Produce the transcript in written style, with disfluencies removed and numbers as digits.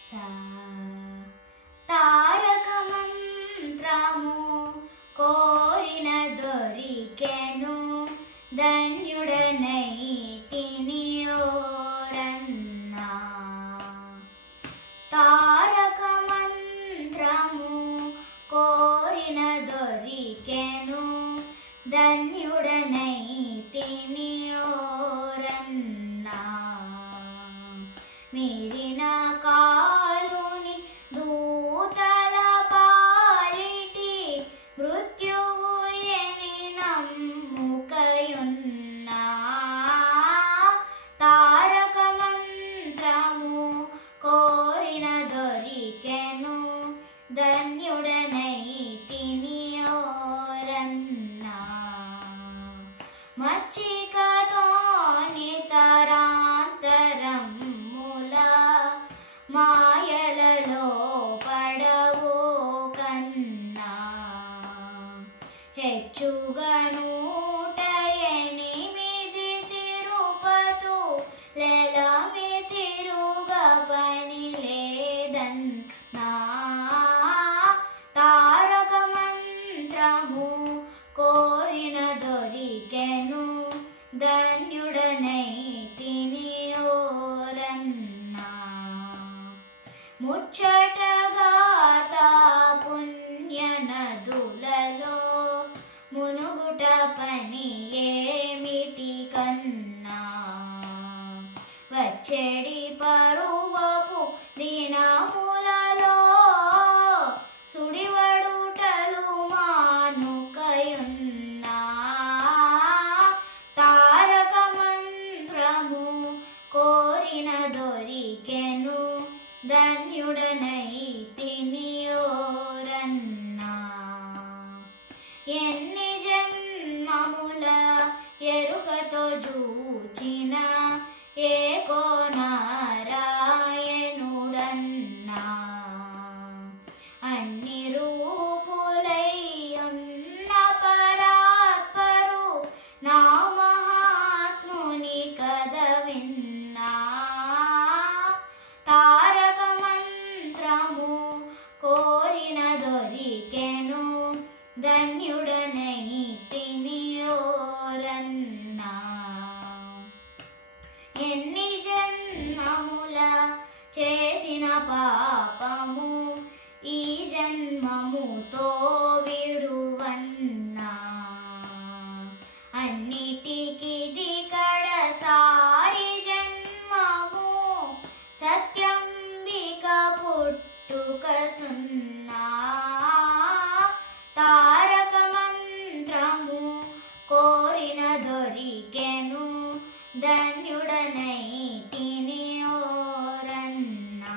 సా తారక మంత్రము కోరిన దొరికెను ధన్యుడనైతిని ఓరన్నా. తారక మంత్రము కోరిన దొరికెను ధన్యుడనైతిని ఓరన్నా. మీరిన కాలుని దూతల పాలిటి మృత్యువు ఎని నమ్ముకయున్నా. తారక మంత్రము కోరిన దొరికెను ధన్యుడనైతిని ఓరన్నా. మచ్చికతోని తరాంతరముల మాయలలో పడవో కన్నా. హెచ్చుగా 108 తిరుపతు లెలమి తిరుగ పని లేదన్నా. తారక మంత్రము కోరిన దొరికెను ధన్యుడనైతిని ఓరన్నా. ముచ్చటగాత పుణ్య నదులలో మునుగుట పని ఏమిటి కన్నా. వచ్చెడి పరువపు దినములలో సుడివడుటలు మానుకయున్నా. తారక మంత్రము కోరిన దొరికెను ధన్యుడనైతిని ఓరన్నా. ఎన్ని జన్మముల ఎరుకతో జూచిన ఏకో నారాయణుడన్నా. అన్ని రూపులై ఉన్న పరాత్పరు నా మహాత్ముని కథ విన్నా. తారక మంత్రము కోరిన దొరికెను ధన్యుడనైతిని ఓరన్నా. ఎన్ని జన్మముల చేసిన పాపము ఈ జన్మముతో విడువన్నా. అన్నిటికిది కడసారి జన్మము సత్యంబిక పుట్టుక సున్నా. తారక మంత్రము కోరిన దొరికెను ధన్యుడనైతిని ఓరన్నా.